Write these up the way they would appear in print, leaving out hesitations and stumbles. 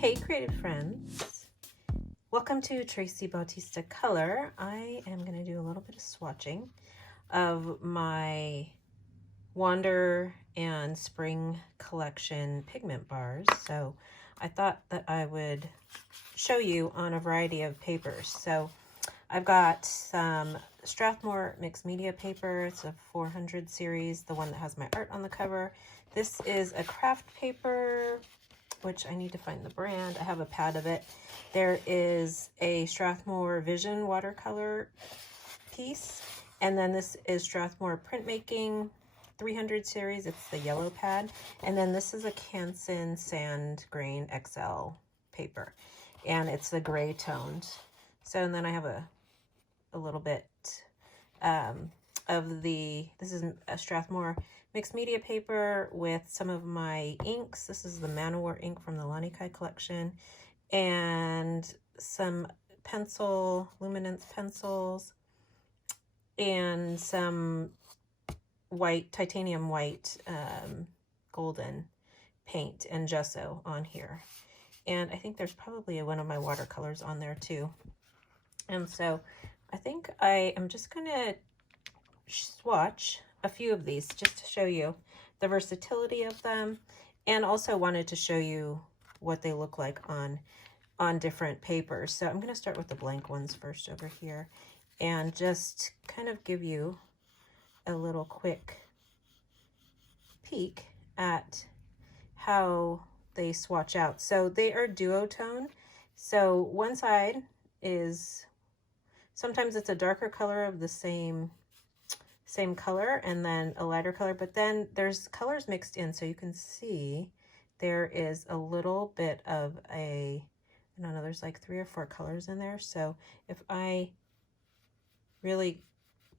Hey creative friends, welcome to Tracy Bautista Color. I am going to do a little bit of swatching of my Wander and Spring collection pigment bars. So I thought that I would show you on a variety of papers. So I've got some Strathmore mixed media paper. It's a 400 series, the one that has my art on the cover. This is a Kraft paper, which I need to find the brand. I have a pad of it. There is a Strathmore Vision watercolor piece, and then this is Strathmore Printmaking 300 series. It's the yellow pad, and then this is a Canson XL paper, and it's the gray toned. So, and then I have a little bit of this is a Strathmore mixed media paper with some of my inks. This is the Manowar ink from the Lanikai collection, and some luminance pencils, and some titanium white golden paint and gesso on here. And I think there's probably one of my watercolors on there too. And so I think I am just gonna swatch a few of these just to show you the versatility of them, and also wanted to show you what they look like on different papers. So I'm going to start with the blank ones first over here and just kind of give you a little quick peek at how they swatch out. So they are duotone. So one side is, sometimes it's a darker color of the same color and then a lighter color, but then there's colors mixed in, so you can see there is a little bit of I don't know, there's like 3 or 4 colors in there. So if I really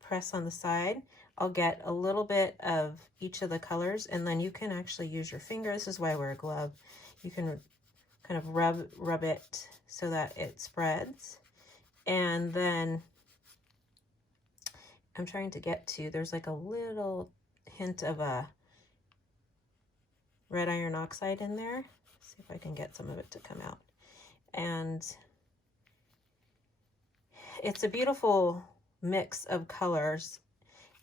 press on the side, I'll get a little bit of each of the colors, and then you can actually use your finger. This is why I wear a glove. You can kind of rub it so that it spreads, and then I'm trying to get to, there's like a little hint of a red iron oxide in there. See if I can get some of it to come out. And it's a beautiful mix of colors.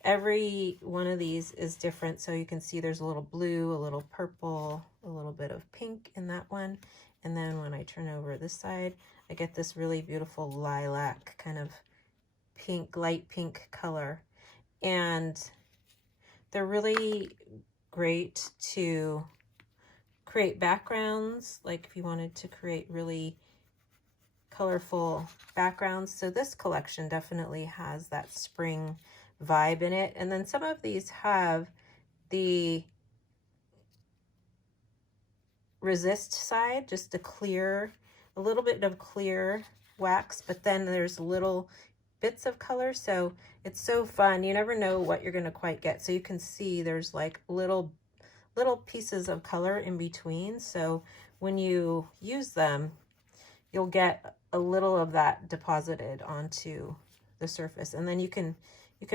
Every one of these is different. So you can see there's a little blue, a little purple, a little bit of pink in that one. And then when I turn over this side, I get this really beautiful lilac kind of pink, light pink color. And they're really great to create backgrounds, like if you wanted to create really colorful backgrounds. So this collection definitely has that spring vibe in it. And then some of these have the resist side, just a little bit of clear wax, but then there's little bits of color. So it's so fun. You never know what you're going to quite get. So you can see there's like little pieces of color in between. So when you use them, you'll get a little of that deposited onto the surface. And then you can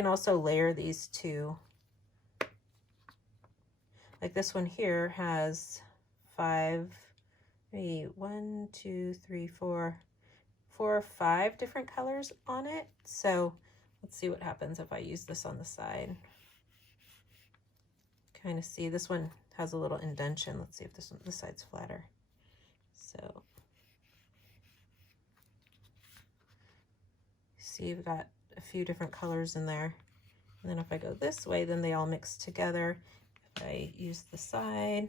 also layer these two. Like this one here has 4 or 5 different colors on it. So let's see what happens if I use this on the side. Kind of see this one has a little indentation. Let's see if this side's flatter. So see, you've got a few different colors in there. And then if I go this way, then they all mix together. If I use the side,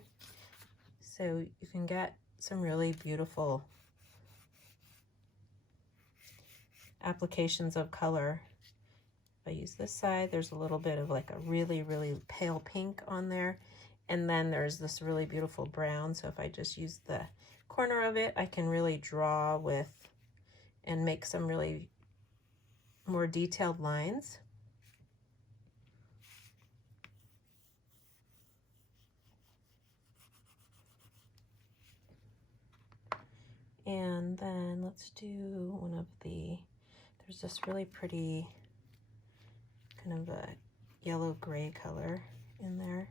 so you can get some really beautiful applications of color. If I use this side, there's a little bit of like a really, really pale pink on there. And then there's this really beautiful brown. So if I just use the corner of it, I can really draw with and make some really more detailed lines. And then let's do one of there's this really pretty kind of a yellow gray color in there.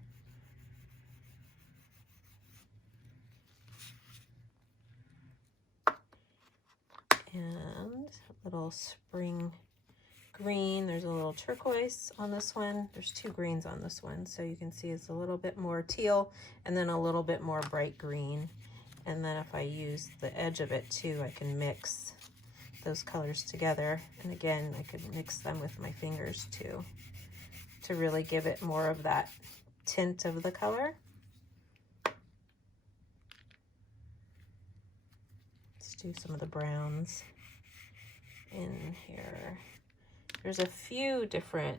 and a little spring green. There's a little turquoise on this one. There's two greens on this one, so you can see it's a little bit more teal and then a little bit more bright green. And then if I use the edge of it too, I can mix those colors together. And again, I could mix them with my fingers too to really give it more of that tint of the color. Let's do some of the browns in here. There's a few different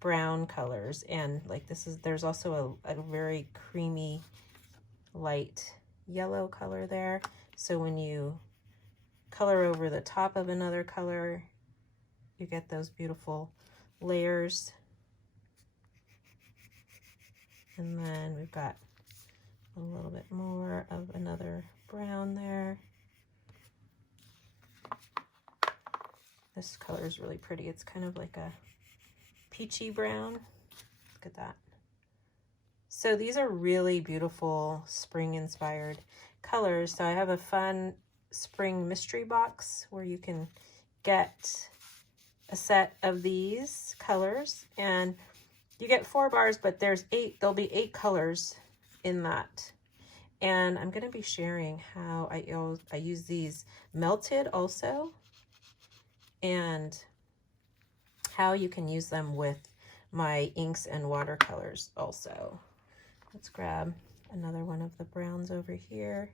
brown colors, and like there's also a very creamy light yellow color there. So when you color over the top of another color, you get those beautiful layers. And then we've got a little bit more of another brown there. This color is really pretty. It's kind of like a peachy brown. Look at that. So these are really beautiful spring inspired colors. So I have a fun spring mystery box where you can get a set of these colors, and you get 4 bars, but there'll be 8 colors in that. And I'm going to be sharing how I use these melted also, and how you can use them with my inks and watercolors also. Let's grab another one of the browns over here.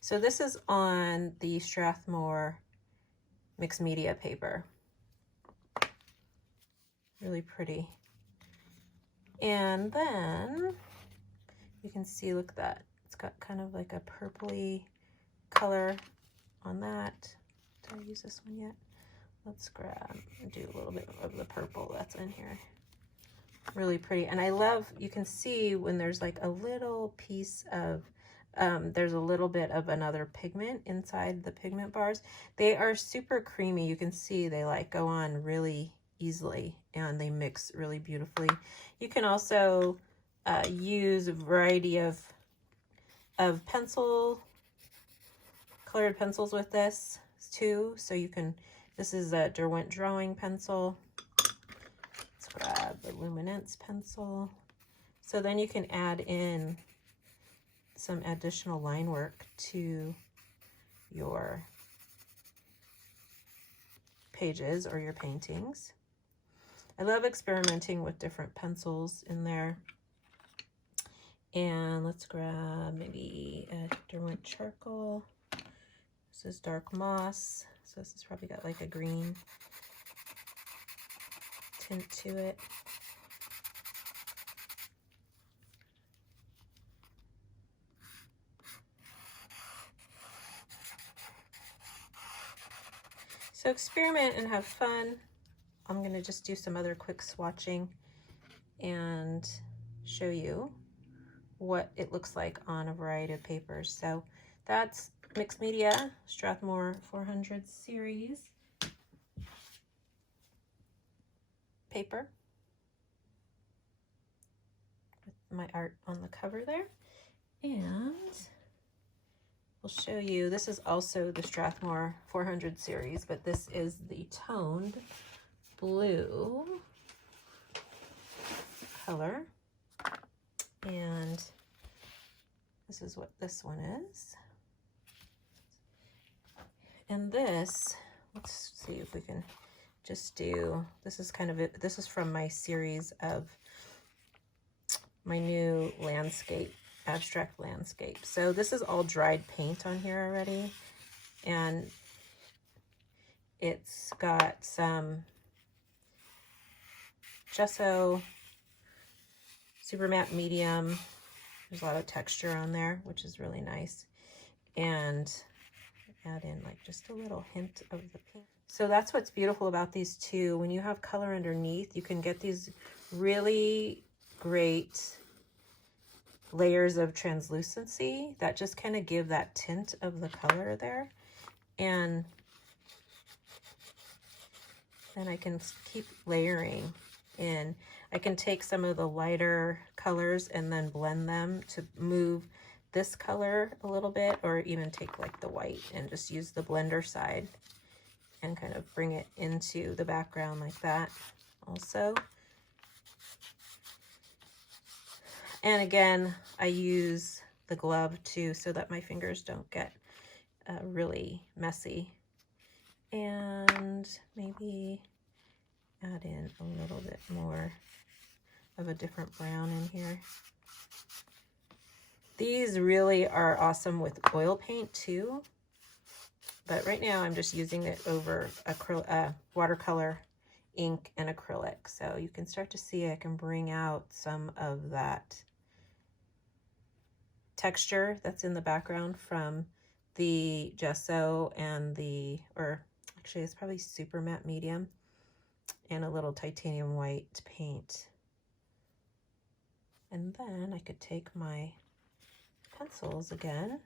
So this is on the Strathmore mixed media paper. Really pretty. And then you can see, look at that. It's got kind of like a purpley color on that. Did I use this one yet? Let's grab and do a little bit of the purple that's in here. Really pretty. And I love, you can see when there's like a little piece of, there's a little bit of another pigment inside the pigment bars. They are super creamy. You can see they like go on really easily and they mix really beautifully. You can also use a variety of colored pencils with this too. So you can, this is a Derwent drawing pencil. Let's grab the luminance pencil. So then you can add in some additional line work to your pages or your paintings. I love experimenting with different pencils in there. And let's grab maybe a Derwent charcoal. This is dark moss. So this has probably got like a green tint to it. So experiment and have fun. I'm going to just do some other quick swatching and show you what it looks like on a variety of papers. So that's mixed media, Strathmore 400 series paper with my art on the cover there. And we'll show you, this is also the Strathmore 400 series, but this is the toned blue color. And this is what this one is. And this, let's see if we can just do, this is kind of it. This is from my series of my new landscape, abstract landscape. So this is all dried paint on here already. And it's got some gesso, super matte medium. There's a lot of texture on there, which is really nice. And add in like just a little hint of the pink. So that's what's beautiful about these two. When you have color underneath, you can get these really great layers of translucency that just kind of give that tint of the color there. And then I can keep layering in. I can take some of the lighter colors and then blend them to move this color a little bit, or even take like the white and just use the blender side and kind of bring it into the background like that also. And again, I use the glove too so that my fingers don't get really messy. And maybe add in a little bit more of a different brown in here. These really are awesome with oil paint too, but right now I'm just using it over watercolor ink and acrylic. So you can start to see I can bring out some of that texture that's in the background from the gesso and or actually it's probably super matte medium and a little titanium white paint. And then I could take my pencils again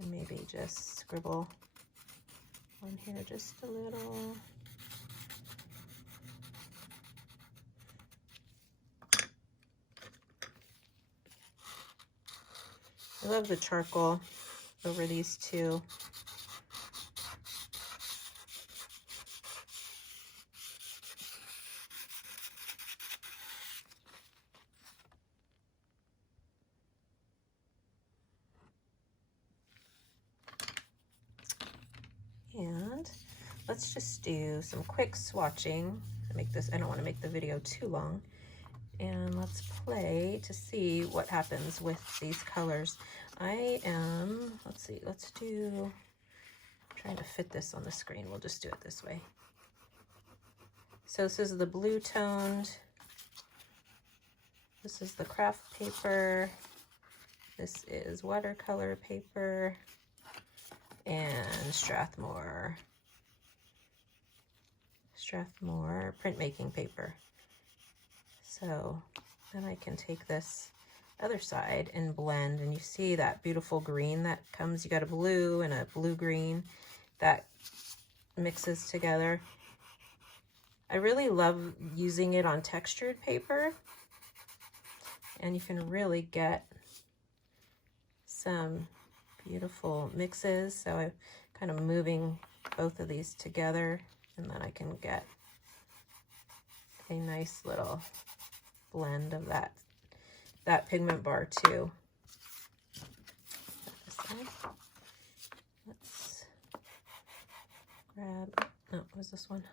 and maybe just scribble on here just a little. I love the charcoal over these two. And let's just do some quick swatching. I don't want to make the video too long. And let's play to see what happens with these colors. Let's see, I'm trying to fit this on the screen. We'll just do it this way. So this is the blue toned. This is the Kraft paper. This is watercolor paper. And Strathmore printmaking paper. So then I can take this other side and blend, and you see that beautiful green that comes. You got a blue and a blue green that mixes together. I really love using it on textured paper, and you can really get some beautiful mixes. So I'm kind of moving both of these together, and then I can get a nice little blend of that pigment bar too. Let's grab, no, what was this one?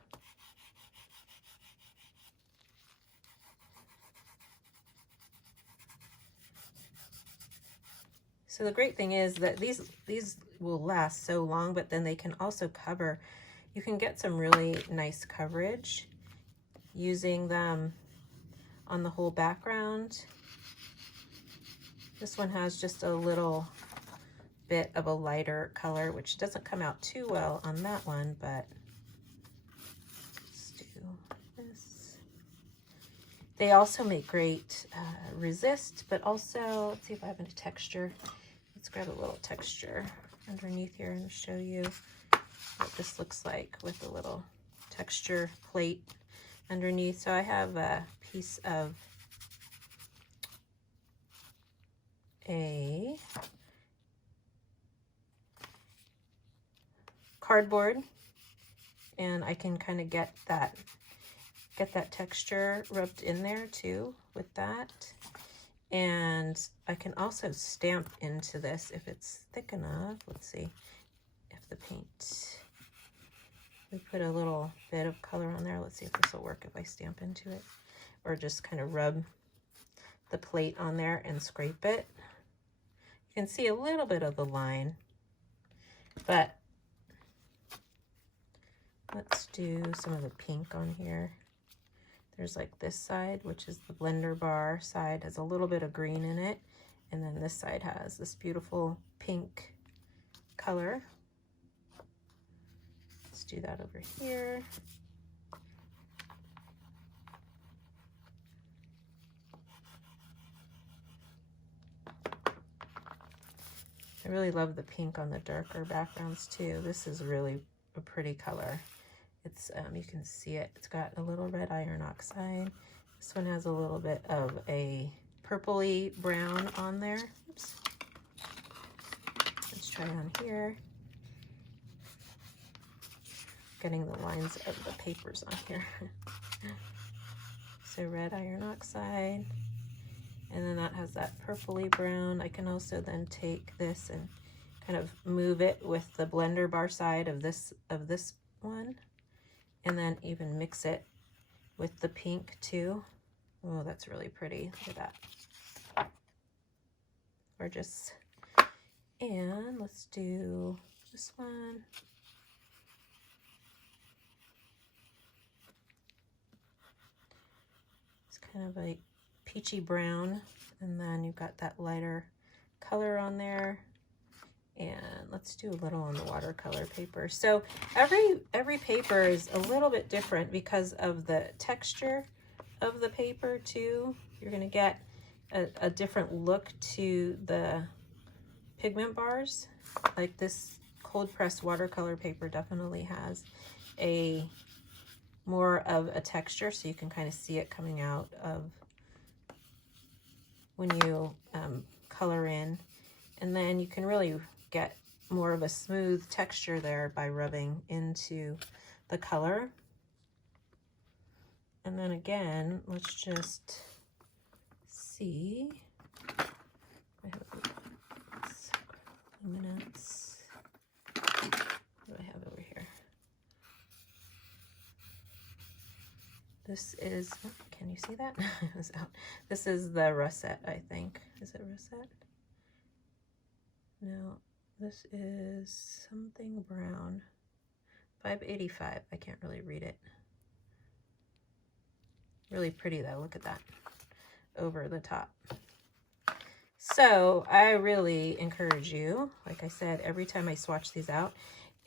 So the great thing is that these will last so long, but then they can also cover. You can get some really nice coverage using them on the whole background. This one has just a little bit of a lighter color, which doesn't come out too well on that one, but let's do this. They also make great resist, but also, let's see if I have any texture. Let's grab a little texture underneath here and show you what this looks like with a little texture plate underneath. So I have a piece of a cardboard, and I can kind of get that texture rubbed in there too with that. And I can also stamp into this if it's thick enough. Let's see if the paint, we put a little bit of color on there. Let's see if this will work if I stamp into it, or just kind of rub the plate on there and scrape it. You can see a little bit of the line, but let's do some of the pink on here. There's like this side, which is the blender bar side, has a little bit of green in it. And then this side has this beautiful pink color. Let's do that over here. I really love the pink on the darker backgrounds too. This is really a pretty color. It's, you can see it. It's got a little red iron oxide This one has a little bit of a purpley brown on there. Oops. Let's try on here. Getting the lines of the papers on here. So red iron oxide, and then that has that purpley brown. I can also then take this and kind of move it with the blender bar side of this one, and then even mix it with the pink too. Oh, that's really pretty. Look at that. Gorgeous. And let's do this one. It's kind of a peachy brown, and then you've got that lighter color on there. And let's do a little on the watercolor paper. So every paper is a little bit different because of the texture of the paper too. You're gonna get a different look to the pigment bars. Like this cold pressed watercolor paper definitely has a more of a texture, so you can kind of see it coming out of when you color in. And then you can really get more of a smooth texture there by rubbing into the color. And then again, let's just see. I have luminance. What do I have over here? This is, oh, can you see that? It was out. This is the russet, I think. Is it russet? No, this is something brown. 585. I can't really read it. Really pretty though. Look at that. Over the top. So I really encourage you, like I said, every time I swatch these out,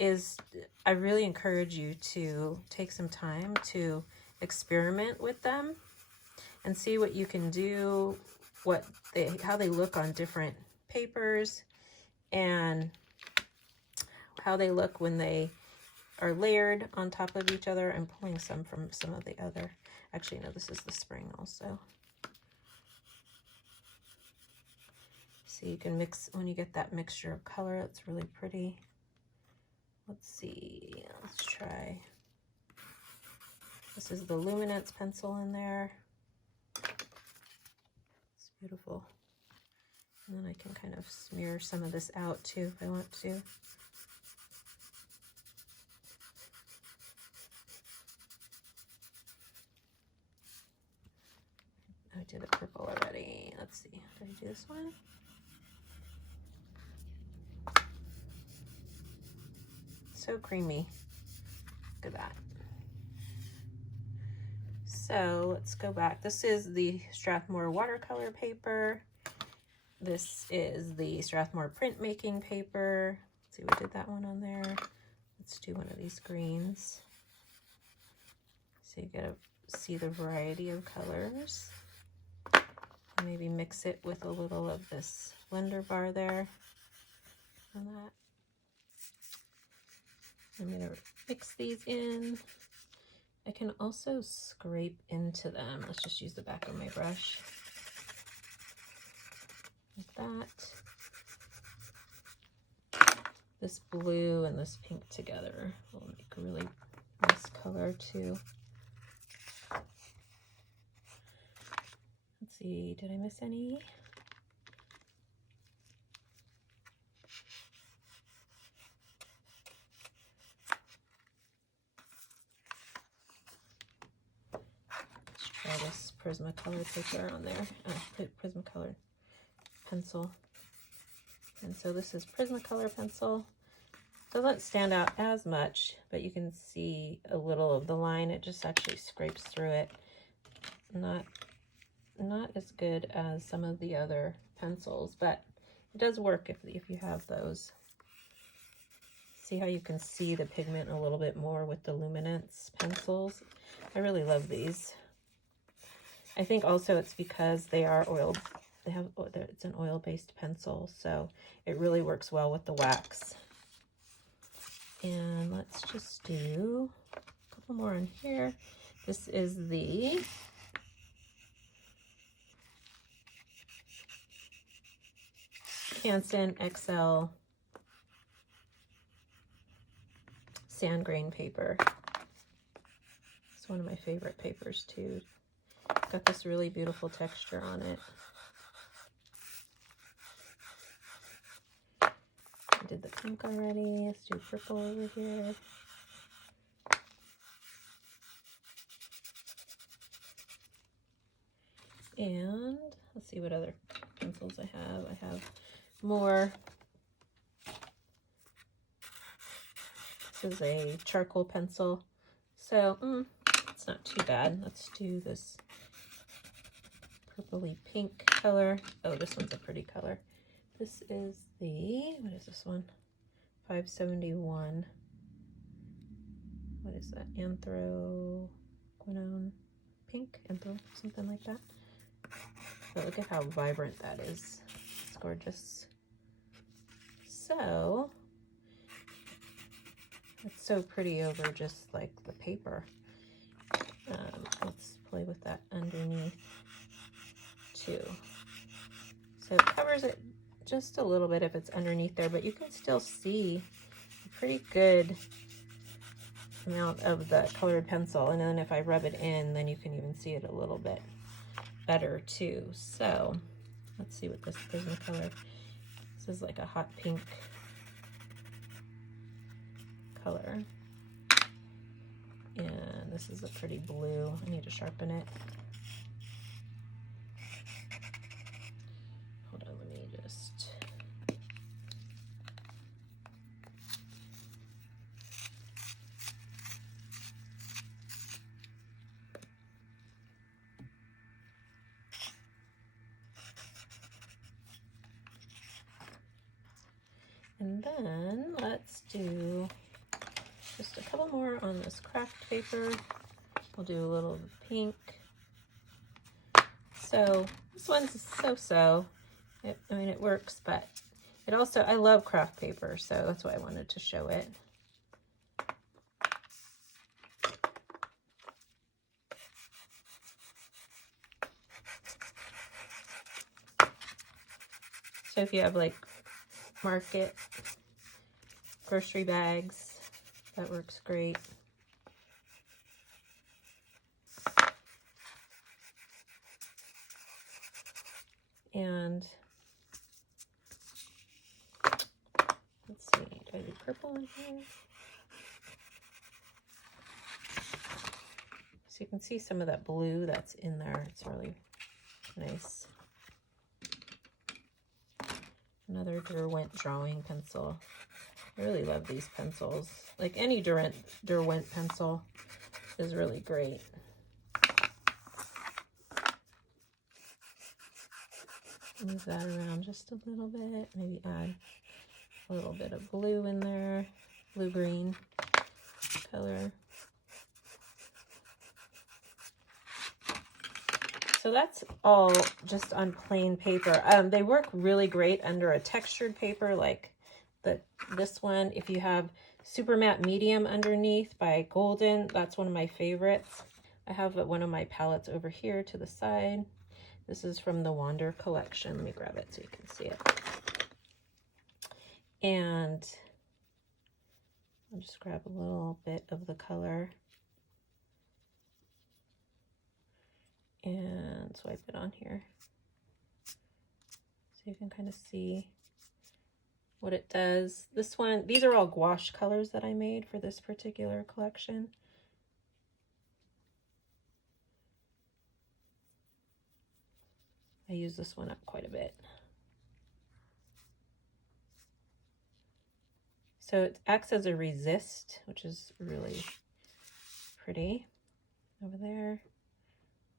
I really encourage you to take some time to experiment with them and see what you can do, how they look on different papers, and how they look when they are layered on top of each other. I'm pulling some from some of the other. Actually, no, this is the spring also. So you can mix, when you get that mixture of color, it's really pretty. Let's see, let's try. This is the luminance pencil in there. It's beautiful. And then I can kind of smear some of this out too if I want to. I did a purple already. Let's see, did I do this one? So creamy. Look at that. So let's go back. This is the Strathmore watercolor paper. This is the Strathmore printmaking paper. Let's see, we did that one on there. Let's do one of these greens. So you get to see the variety of colors. Maybe mix it with a little of this blender bar there. On that. I'm going to mix these in. I can also scrape into them. Let's just use the back of my brush. Like that. This blue and this pink together will make a really nice color too. Let's see, did I miss any? Try this Prismacolor paper on there, Prismacolor pencil. And so this is Prismacolor pencil. Doesn't stand out as much, but you can see a little of the line. It just actually scrapes through it. Not as good as some of the other pencils, but it does work if you have those. See how you can see the pigment a little bit more with the luminance pencils. I really love these. I think also it's because they are oiled. It's an oil-based pencil, so it really works well with the wax. And let's just do a couple more in here. This is the Canson XL sand grain paper. It's one of my favorite papers too. Got this really beautiful texture on it. I did the pink already. Let's do purple over here. And let's see what other pencils I have. I have more. This is a charcoal pencil. So it's not too bad. Let's do this purpley pink color. Oh, this one's a pretty color. This is the, what is this one? 571. What is that? Anthraquinone pink? Something like that. But look at how vibrant that is. It's gorgeous. So, it's so pretty over just like the paper. Let's play with that underneath too. So it covers it just a little bit if it's underneath there, but you can still see a pretty good amount of the colored pencil. And then if I rub it in, then you can even see it a little bit better too. So let's see what this is in color. This is like a hot pink color. And this is a pretty blue. I need to sharpen it. Hold on, let me just... And then let's do just a couple more on this Kraft paper. We'll do a little pink. So this one's so-so. I mean, it works, but it also, I love Kraft paper, so that's why I wanted to show it. So if you have like market, grocery bags, that works great. And let's see, do I do purple in here? So you can see some of that blue that's in there. It's really nice. Another Derwent drawing pencil. I really love these pencils. Like any Derwent pencil is really great. Move that around just a little bit. Maybe add a little bit of blue in there. Blue-green color. So that's all just on plain paper. They work really great under a textured paper like this one. If you have Super Matte Medium underneath by Golden, that's one of my favorites. I have one of my palettes over here to the side. This is from the Wander collection. Let me grab it so you can see it. And I'll just grab a little bit of the color and swipe it on here so you can kind of see what it does. This one, these are all gouache colors that I made for this particular collection. I use this one up quite a bit. So it acts as a resist, which is really pretty over there.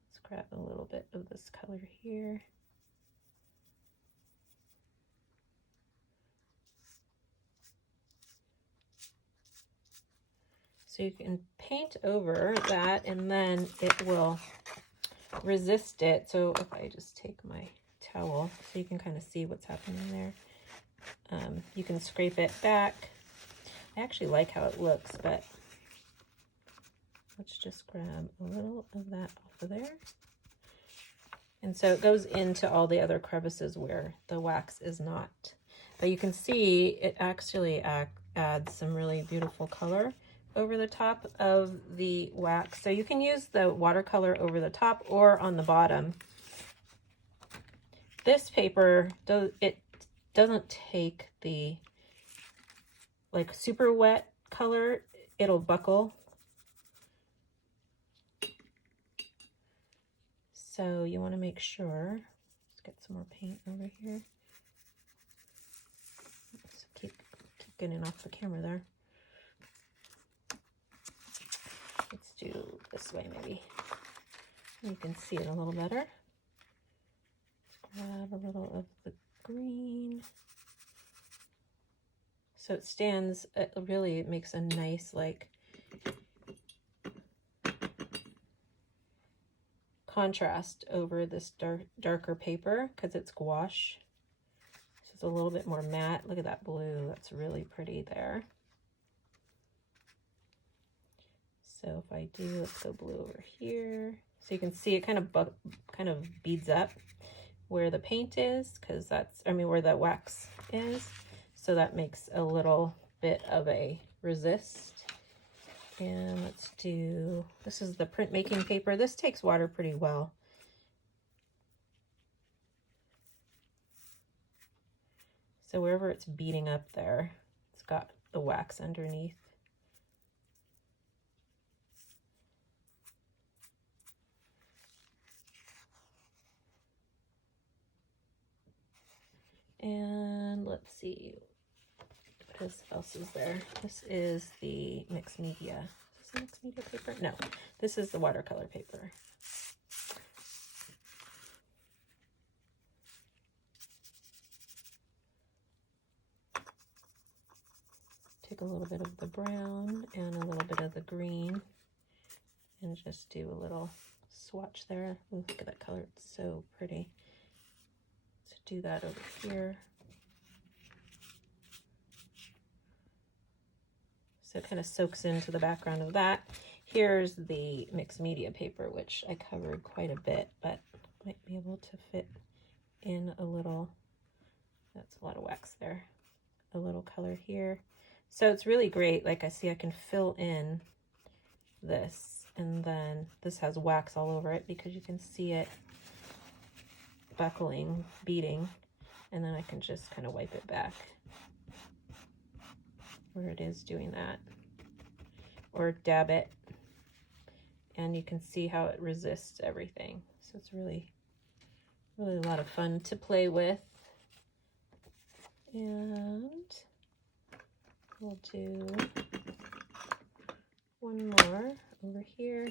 Let's grab a little bit of this color here. So you can paint over that and then it will resist it. So if I just take my towel so you can kind of see what's happening there. You can scrape it back. I actually like how it looks, but let's just grab a little of that off of there. And so it goes into all the other crevices where the wax is not. But you can see it actually adds some really beautiful color over the top of the wax. So you can use the watercolor over the top or on the bottom. This paper, it doesn't take the like super wet color. It'll buckle. So you want to make sure, let's get some more paint over here. Let's keep getting off the camera there. Let's do this way maybe. You can see it a little better. Let's grab a little of the green. So it stands, it really makes a nice like contrast over this darker paper because it's gouache. This is a little bit more matte. Look at that blue. That's really pretty there. So if I do, let's go blue over here. So you can see it kind of beads up where the paint is, because that's, I mean, where the wax is. So that makes a little bit of a resist. And let's do, this is the printmaking paper. This takes water pretty well. So wherever it's beating up there, it's got the wax underneath. And let's see, what else is there? This is the mixed media. Is this mixed media paper? No, this is the watercolor paper. Take a little bit of the brown and a little bit of the green and just do a little swatch there. Ooh, look at that color, it's so pretty. So do that over here. So it kind of soaks into the background of that. Here's the mixed media paper, which I covered quite a bit, but might be able to fit in a little, that's a lot of wax there, a little color here. So it's really great. Like I see, I can fill in this, and then this has wax all over it because you can see it buckling, beading, and then I can just kind of wipe it back where it is doing that, or dab it, and you can see how it resists everything. So it's really a lot of fun to play with. And we'll do one more over here.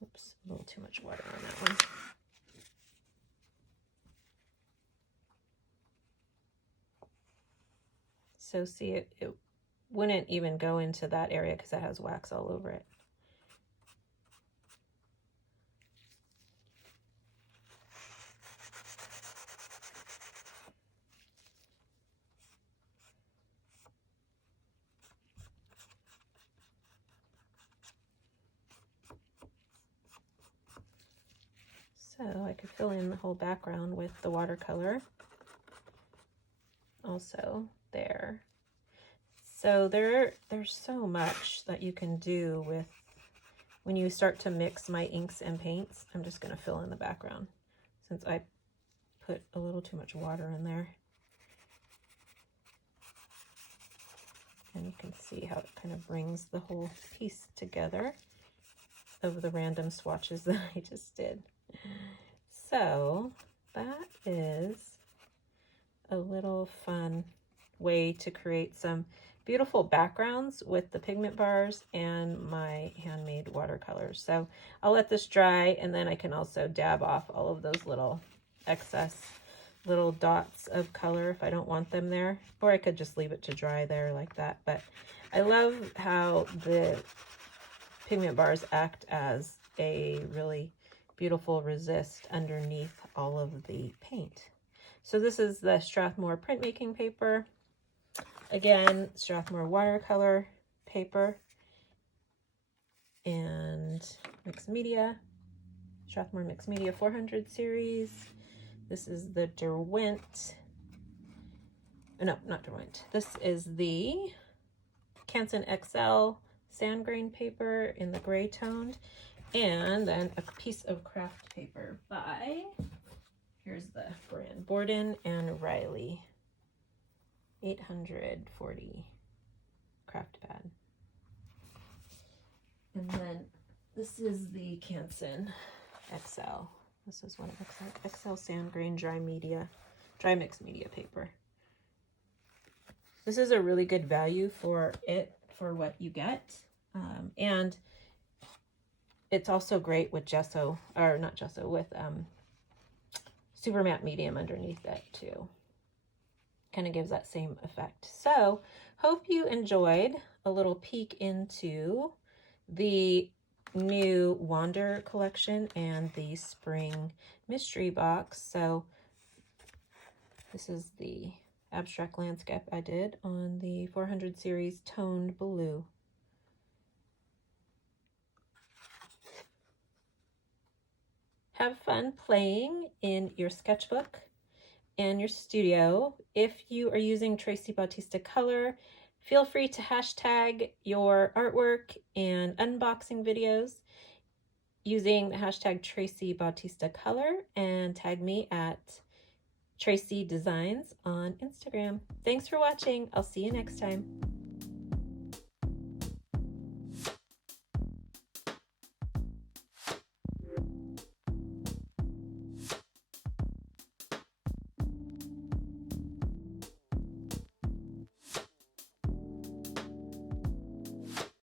Oops, a little too much water on that one. So see, it wouldn't even go into that area because it has wax all over it. So I could fill in the whole background with the watercolor also there. So there's so much that you can do with when you start to mix my inks and paints. I'm just going to fill in the background since I put a little too much water in there. And you can see how it kind of brings the whole piece together of the random swatches that I just did. So that is a little fun way to create some beautiful backgrounds with the pigment bars and my handmade watercolors. So I'll let this dry, and then I can also dab off all of those little excess little dots of color if I don't want them there, or I could just leave it to dry there like that. But I love how the pigment bars act as a really beautiful resist underneath all of the paint. So this is the Strathmore printmaking paper. Again, Strathmore watercolor paper. and mixed media, Strathmore Mixed Media 400 series. This is the Derwent, no, not Derwent. This is the Canson XL sand grain paper in the gray toned, and then a piece of Kraft paper by, here's the brand, Borden and Riley, 840 Kraft pad. And then this is the Canson XL. This is what it looks like. XL sand grain dry mixed media paper. This is a really good value for what you get. And it's also great with gesso, or not gesso, with super matte medium underneath it too. Kind of gives that same effect. So hope you enjoyed a little peek into the new Wander collection and the spring mystery box. So this is the abstract landscape I did on the 400 series toned blue. Have fun playing in your sketchbook and your studio. If you are using Tracy Bautista color, feel free to hashtag your artwork and unboxing videos using the hashtag Tracy Bautista color and tag me at Tracy Designs on Instagram. Thanks for watching. I'll see you next time.